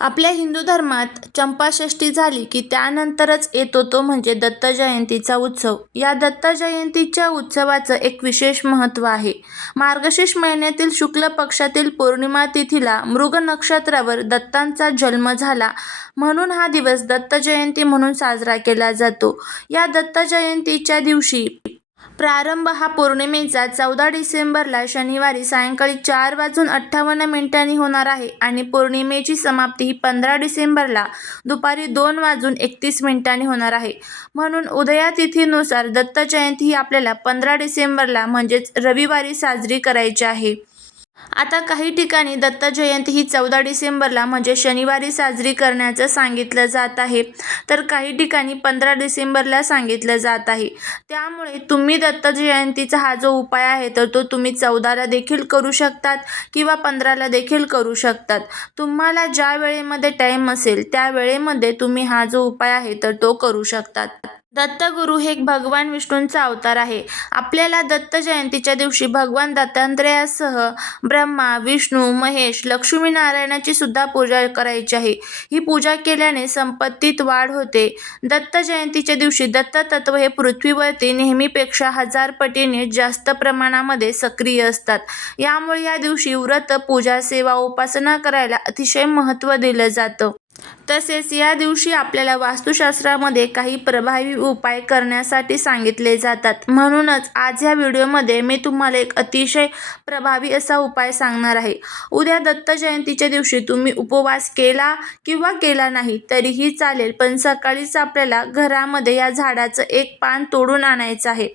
आपल्या हिंदू धर्मात चंपाषष्ठी झाली की त्यानंतरच येतो तो म्हणजे दत्त जयंतीचा उत्सव. या दत्त जयंतीच्या उत्सवाचं एक विशेष महत्त्व आहे. मार्गशीर्ष महिन्यातील शुक्ल पक्षातील पौर्णिमा तिथीला मृग नक्षत्रावर दत्तांचा जन्म झाला. म्हणून हा दिवस दत्त जयंती म्हणून साजरा केला जातो. या दत्त जयंतीच्या दिवशी प्रारंभ हा पौर्णिमेचा. चौदा डिसेंबरला शनिवारी सायंकाळी चार वाजून अठ्ठावन्न मिनिटांनी होणार आहे आणि पौर्णिमेची समाप्ती ही पंधरा डिसेंबरला दुपारी दोन वाजून एकतीस मिनिटांनी होणार आहे. म्हणून उदया तिथीनुसार दत्त जयंती ही आपल्याला पंधरा डिसेंबरला म्हणजेच रविवारी साजरी करायची आहे. आता काही ठिकाणी दत्त जयंती ही चौदा डिसेंबरला म्हणजे शनिवारी साजरी करण्याचं सांगितलं जात आहे. तर काही ठिकाणी पंधरा डिसेंबरला सांगितलं जात आहे. त्यामुळे तुम्ही दत्त जयंतीचा हा जो उपाय आहे तर तो तुम्ही चौदाला देखील करू शकतात किंवा पंधराला देखील करू शकतात. तुम्हाला ज्या वेळेमध्ये टाईम असेल त्या वेळेमध्ये तुम्ही हा जो उपाय आहे तर तो करू शकतात. दत्तगुरू हे एक भगवान विष्णूंचा अवतार आहे. आपल्याला दत्त जयंतीच्या दिवशी भगवान दत्तात्रयासह ब्रह्मा विष्णू महेश लक्ष्मीनारायणाची सुद्धा पूजा करायची आहे. ही पूजा केल्याने संपत्तीत वाढ होते. दत्त जयंतीच्या दिवशी दत्त तत्व हे पृथ्वीवरती नेहमीपेक्षा हजार पटीने जास्त प्रमाणामध्ये सक्रिय असतात. यामुळे या दिवशी व्रत पूजा सेवा उपासना करायला अतिशय महत्त्व दिलं जातं. तसेच या दिवशी आपल्याला वास्तुशास्त्रामध्ये काही प्रभावी उपाय करण्यासाठी सांगितले जातात. म्हणूनच आज या व्हिडिओमध्ये मी तुम्हाला एक अतिशय प्रभावी असा उपाय सांगणार आहे. उद्या दत्त जयंतीच्या दिवशी तुम्ही उपवास केला किंवा केला नाही तरीही चालेल पण सकाळीच आपल्याला घरामध्ये या झाडाचं एक पान तोडून आणायचं आहे.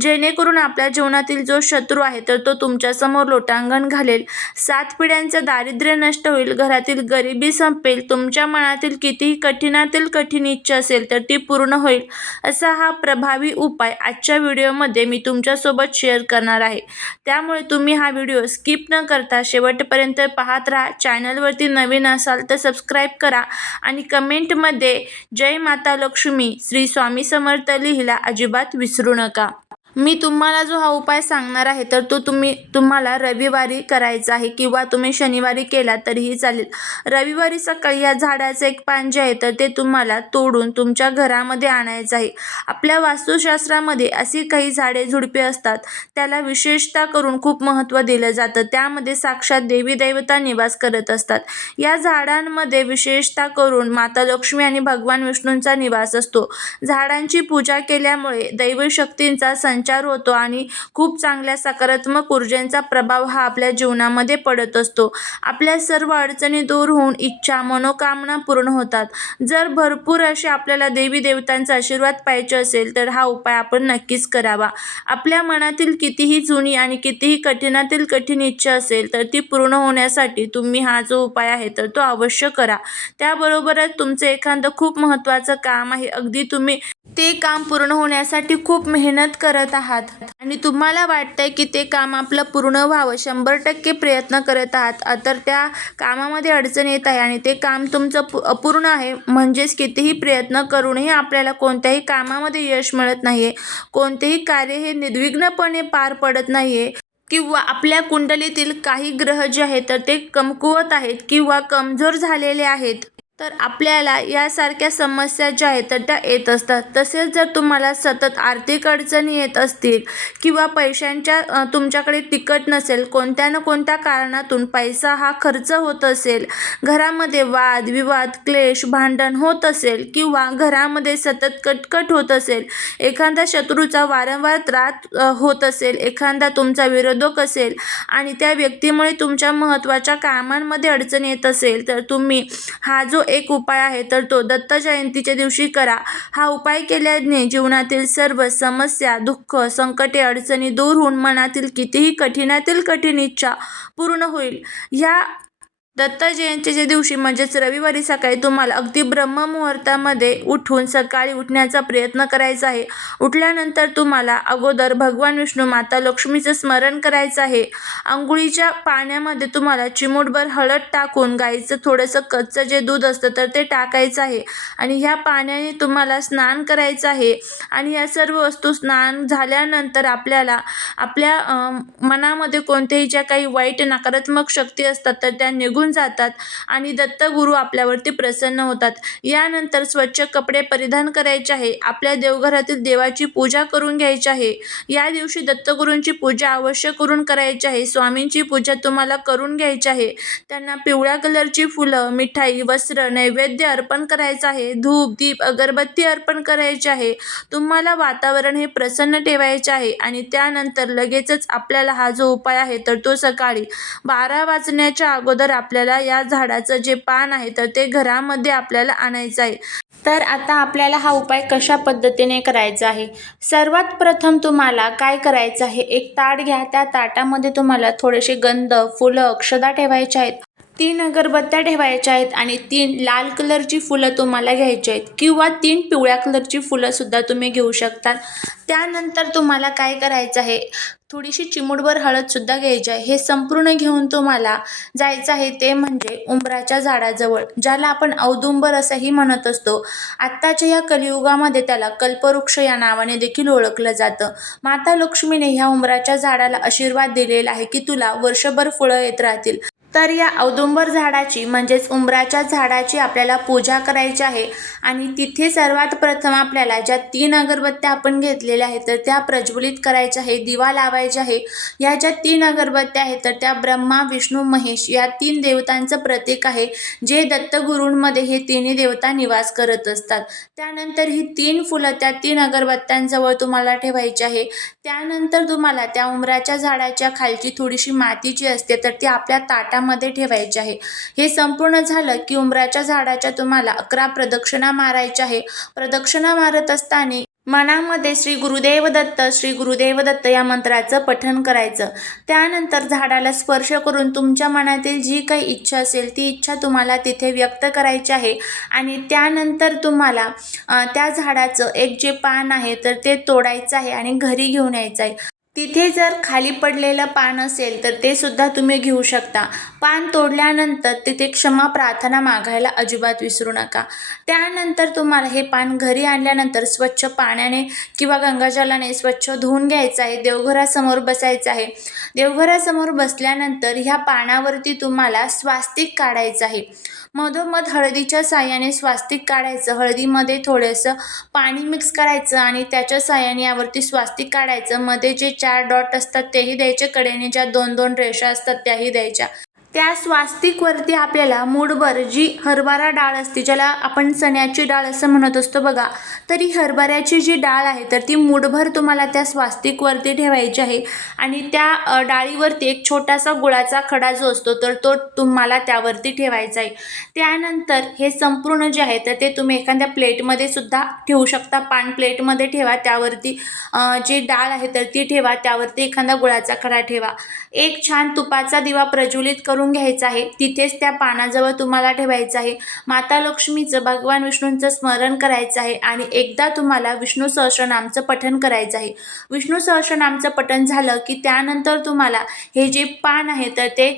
जेणेकरून आपल्या जीवनातील जो शत्रू आहे तर तो तुमच्यासमोर लोटांगण घालेल. सात पिढ्यांचं दारिद्र्य नष्ट होईल घरातील गरिबी संपेल तुमच्या मनातील कितीही कठीणातील कठीण इच्छा असेल तर ती पूर्ण होईल असा हा प्रभावी उपाय आजच्या व्हिडिओमध्ये मी तुमच्यासोबत शेअर करणार आहे. त्यामुळे तुम्ही हा व्हिडिओ स्किप न करता शेवटपर्यंत पाहत राहा. चॅनलवरती नवीन असाल तर सबस्क्राईब करा आणि कमेंटमध्ये जय माता लक्ष्मी श्री स्वामी समर्थ लिहिला अजिबात विसरू नका. मी तुम्हाला जो हा उपाय सांगणार आहे तर तो तुम्ही तुम्हाला रविवारी करायचा आहे किंवा तुम्ही शनिवारी केला तरीही चालेल. रविवारी सकाळी या झाडाचं एक पान जे आहे तर ते तुम्हाला तोडून तुमच्या घरामध्ये आणायचं आहे. आपल्या वास्तुशास्त्रामध्ये अशी काही झाडे झुडपे असतात त्याला विशेषता करून खूप महत्त्व दिलं जातं. त्यामध्ये साक्षात देवी देवता निवास करत असतात. या झाडांमध्ये विशेषता करून माता लक्ष्मी आणि भगवान विष्णूंचा निवास असतो. झाडांची पूजा केल्यामुळे दैवशक्तींचा संचार होतो आणि खूप चांगल्या सकारात्मक ऊर्जेचा प्रभाव हा आपल्या जीवनामध्ये पडत असतो. आपल्या सर्व अडचणी दूर होऊन इच्छा मनोकामना पूर्ण होतात. जर भरपूर असे आपल्याला देवी देवतांचा आशीर्वाद पाहिजे असेल तर हा उपाय आपण नक्कीच करावा. आपल्या मनातील कितीही जुनी आणि कितीही कठीणातील कठीण इच्छा असेल तर ती पूर्ण होण्यासाठी तुम्ही हा जो उपाय आहे तर तो अवश्य करा. त्याबरोबरच तुमचं एखादं खूप महत्त्वाचं काम आहे. अगदी तुम्ही ते काम पूर्ण होण्यासाठी खूप मेहनत करत आहात. आणि तुम्हाला वाटतंय की ते काम आपलं पूर्ण व्हावं शंभर टक्के प्रयत्न करत आहात. तर त्या कामामध्ये अडचण येत आहे आणि ते काम तुमचं अपूर्ण आहे. म्हणजेच कितीही प्रयत्न करूनही आपल्याला कोणत्याही कामामध्ये यश मिळत नाही आहे कोणतेही कार्य हे निर्विघ्नपणे पार पडत नाही आहे किंवा आपल्या कुंडलीतील काही ग्रह जे आहेत तर ते कमकुवत आहेत किंवा कमजोर झालेले आहेत. तर आपल्याला यासारख्या समस्या ज्या आहेत तर त्या येत असतात. तसेच जर तुम्हाला सतत आर्थिक अडचणी येत असतील किंवा पैशांच्या तुमच्याकडे तिकट नसेल कोणत्या ना कोणत्या कारणातून पैसा हा खर्च होत असेल घरामध्ये वाद विवाद क्लेश भांडण होत असेल किंवा घरामध्ये सतत कटकट होत असेल एखाद्या शत्रूचा वारंवार त्रास होत असेल एखादा तुमचा विरोधक असेल आणि त्या व्यक्तीमुळे तुमच्या महत्त्वाच्या कामांमध्ये अडचण येत असेल तर तुम्ही हा जो एक उपाय आहे तर तो दत्त जयंतीच्या दिवशी करा. हा उपाय केल्याने जीवनातील सर्व समस्या दुःख संकटे अडचणी दूर होऊन मनातील कितीही कठीणातील कठीण इच्छा पूर्ण होईल. ह्या दत्त जयंतीच्या दिवशी म्हणजेच रविवारी सकाळी तुम्हाला अगदी ब्रह्ममुहूर्तामध्ये उठून सकाळी उठण्याचा प्रयत्न करायचा आहे. उठल्यानंतर तुम्हाला अगोदर भगवान विष्णू माता लक्ष्मीचं स्मरण करायचं आहे. आंघोळीच्या पाण्यामध्ये तुम्हाला चिमूटभर हळद टाकून गाईचं थोडंसं कच्चं जे दूध असतं तर ते टाकायचं आहे. आणि ह्या पाण्याने तुम्हाला स्नान करायचं आहे. आणि या सर्व वस्तू स्नान झाल्यानंतर आपल्याला आपल्या मनामध्ये कोणत्याही ज्या काही वाईट नकारात्मक शक्ती असतात तर त्या निघून जातात आणि दत्तगुरू आपल्यावरती प्रसन्न होतात. यानंतर स्वच्छ कपडे परिधान करायचे आहे. आपल्या देवघरातील देवाची पूजा करून घ्यायची आहे. या दिवशी दत्तगुरूंची पूजा अवश्य करून करायची आहे. स्वामींची पूजा तुम्हाला करून घ्यायची आहे. त्यांना पिवळ्या कलरची फुलं मिठाई वस्त्र नैवेद्य अर्पण करायचं आहे. धूप दीप अगरबत्ती अर्पण करायची आहे. तुम्हाला वातावरण हे प्रसन्न ठेवायचे आहे आणि त्यानंतर लगेचच आपल्याला हा जो उपाय आहे तर तो सकाळी बारा वाजण्याच्या अगोदर आपल्याला या झाडाचं जे पान आहे तर ते घरामध्ये आपल्याला आणायचं आहे. तर आता आपल्याला हा उपाय कशा पद्धतीने करायचा आहे? सर्वात प्रथम तुम्हाला काय करायचं आहे? एक ताट घ्या. त्या ताटामध्ये तुम्हाला थोडेसे गंध फुलं अक्षदा ठेवायचे आहेत. तीन अगरबत्त्या ठेवायच्या आहेत आणि तीन लाल कलरची फुलं तुम्हाला घ्यायची आहेत किंवा तीन पिवळ्या कलरची फुलंसुद्धा तुम्ही घेऊ शकता. त्यानंतर तुम्हाला काय करायचं आहे? थोडीशी चिमूटभर हळदसुद्धा घ्यायची आहे. हे संपूर्ण घेऊन तुम्हाला जायचं आहे ते म्हणजे उंबराच्या झाडाजवळ ज्याला आपण औदुंबर असंही म्हणत असतो. आत्ताच्या या कलियुगामध्ये त्याला कल्पवृक्ष या नावाने देखील ओळखलं जातं. माता लक्ष्मीने ह्या उंबराच्या झाडाला आशीर्वाद दिलेला आहे की तुला वर्षभर फुलं येत राहतील. तर या औदुंबर झाडाची म्हणजेच उंबराच्या झाडाची आपल्याला पूजा करायची आहे. आणि तिथे सर्वात प्रथम आपल्याला ज्या तीन अगरबत्त्या आपण घेतलेल्या आहेत तर त्या प्रज्वलित करायच्या आहे दिवा लावायचे आहे. या ज्या तीन अगरबत्त्या आहेत तर त्या ब्रह्मा विष्णू महेश या तीन देवतांचं प्रतीक आहे जे दत्तगुरूंमध्ये हे तिन्ही देवता निवास करत असतात. त्यानंतर ही तीन फुलं त्या तीन अगरबत्त्यांजवळ तुम्हाला ठेवायची आहे. त्यानंतर तुम्हाला त्या उंबराच्या झाडाच्या खालची थोडीशी माती जी असते तर ती आपल्या ताटा ताटामध्ये ठेवायचे आहे. हे संपूर्ण झालं की उंबराच्या झाडाच्या तुम्हाला अकरा प्रदक्षिणा मारायच्या आहे. प्रदक्षिणा मारत असताना मनामध्ये श्री गुरुदेव दत्त श्री गुरुदेव दत्त या मंत्राचं पठण करायचं. त्यानंतर झाडाला स्पर्श करून तुमच्या मनातील जी काही इच्छा असेल ती इच्छा तुम्हाला तिथे व्यक्त करायची आहे. आणि त्यानंतर तुम्हाला त्या झाडाचं एक जे पान आहे तर ते तोडायचं आहे आणि घरी घेऊन यायचं आहे. तिथे जर खाली पडलेलं पान असेल तर ते सुद्धा तुम्ही घेऊ शकता. पान तोडल्यानंतर तिथे क्षमा प्रार्थना मागायला अजिबात विसरू नका. त्यानंतर तुम्हाला हे पान घरी आणल्यानंतर स्वच्छ पाण्याने किंवा गंगाजलाने स्वच्छ धुवून घ्यायचं आहे देवघरासमोर बसायचं आहे. देवघरासमोर बसल्यानंतर ह्या पानावरती तुम्हाला स्वास्तिक काढायचं आहे. मधोमध हळदीच्या साह्याने स्वास्तिक काढायचं. हळदीमध्ये थोडंसं पाणी मिक्स करायचं आणि त्याच्या साह्याने यावरती स्वास्तिक काढायचं. मध्ये जे चार डॉट असतात तेही द्यायचे. कडेने ज्या दोन दोन रेषा असतात त्याही द्यायच्या. त्या स्वास्तिकवरती आपल्याला मूडभर जी हरभरा डाळ असते ज्याला आपण चण्याची डाळ असं म्हणत असतो बघा तर ही हरभऱ्याची जी डाळ आहे तर ती मूडभर तुम्हाला त्या स्वास्तिकवरती ठेवायची आहे. आणि त्या डाळीवरती एक छोटासा गुळाचा खडा जो असतो तर तो तुम्हाला त्यावरती ठेवायचा आहे. त्यानंतर हे संपूर्ण जे आहे तर ते तुम्ही एखाद्या प्लेटमध्ये सुद्धा ठेवू शकता. पान प्लेटमध्ये ठेवा त्यावरती जी डाळ आहे तर ती ठेवा त्यावरती एखादा गुळाचा खडा ठेवा. एक छान तुपाचा दिवा प्रज्वलित करून घ्यायचं आहे. तिथेच त्या पानाजवळ तुम्हाला ठेवायचं आहे. माता लक्ष्मीचं भगवान विष्णूंचं स्मरण करायचं आहे आणि एकदा तुम्हाला विष्णू सहस्रनामचं पठण करायचं आहे. विष्णू सहस्रनामचं पठण झालं की त्यानंतर तुम्हाला हे जे पान आहे तर ते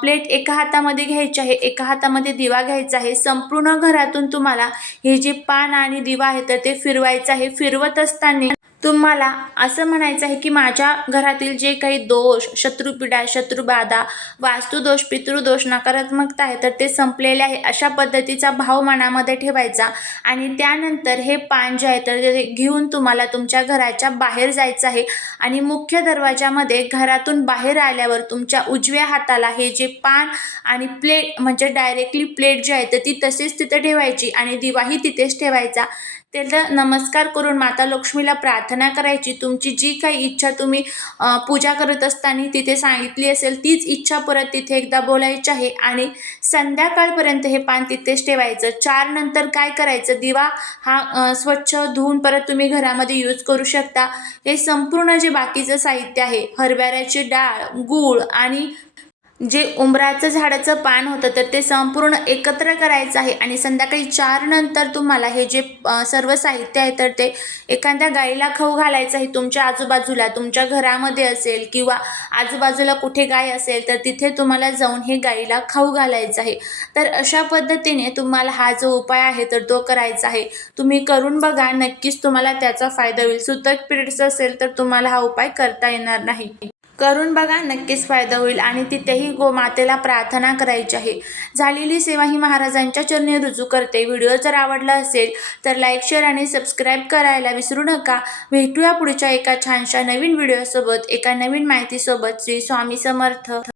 प्लेट एका हातामध्ये घ्यायचे आहे. एका हातामध्ये दिवा घ्यायचा आहे. संपूर्ण घरातून तुम्हाला हे जे पान आणि दिवा आहे तर ते फिरवायचं आहे. फिरवत असताना तुम्हाला असं म्हणायचं आहे की माझ्या घरातील जे काही दोष शत्रुपीडा शत्रुबाधा वास्तुदोष पितृदोष नकारात्मकता आहे तर ते संपलेले आहे अशा पद्धतीचा भाव मनामध्ये ठेवायचा. आणि त्यानंतर हे पान जे आहे तर ते घेऊन तुम्हाला तुमच्या घराच्या बाहेर जायचं आहे. आणि मुख्य दरवाजामध्ये घरातून बाहेर आल्यावर तुमच्या उजव्या हाताला हे जे पान आणि प्लेट म्हणजे डायरेक्टली प्लेट जी आहे तर ती तसेच तिथे ठेवायची आणि दिवाही तिथेच ठेवायचा. त्याला नमस्कार करून माता लक्ष्मीला प्रार्थना करायची. तुमची जी काही इच्छा तुम्ही पूजा करत असताना तिथे सांगितली असेल तीच इच्छा परत तिथे एकदा बोलायची आहे आणि संध्याकाळपर्यंत हे पान तिथेच ठेवायचं. चार नंतर काय करायचं? दिवा हा स्वच्छ धुवून परत तुम्ही घरामध्ये यूज करू शकता. हे संपूर्ण जे बाकीचं साहित्य आहे हरभऱ्याची डाळ गूळ आणि जे उंबराचं झाडाचं पान होतं तर ते संपूर्ण एकत्र करायचं आहे आणि संध्याकाळी चार नंतर तुम्हाला हे जे सर्व साहित्य आहे तर ते एखाद्या गाईला खाऊ घालायचं आहे तुमच्या आजूबाजूला तुमच्या घरामध्ये असेल किंवा आजूबाजूला कुठे गाय असेल तर तिथे तुम्हाला जाऊन हे गाईला खाऊ घालायचं आहे. तर अशा पद्धतीने तुम्हाला हा जो उपाय आहे तर तो करायचा आहे. तुम्ही करून बघा नक्कीच तुम्हाला त्याचा फायदा होईल. सुतक पिरियड्स असेल तर तुम्हाला हा उपाय करता येणार नाही. करून बघा नक्कीच फायदा होईल. आणि तिथेही गोमातेला प्रार्थना करायची आहे. झालेली सेवा ही महाराजांच्या चरणी रुजू करते. व्हिडिओ जर आवडला असेल तर लाईक शेअर आणि सबस्क्राईब करायला विसरू नका. भेटूया पुढच्या एका छानशा नवीन व्हिडिओसोबत एका नवीन माहितीसोबत. श्री स्वामी समर्थ.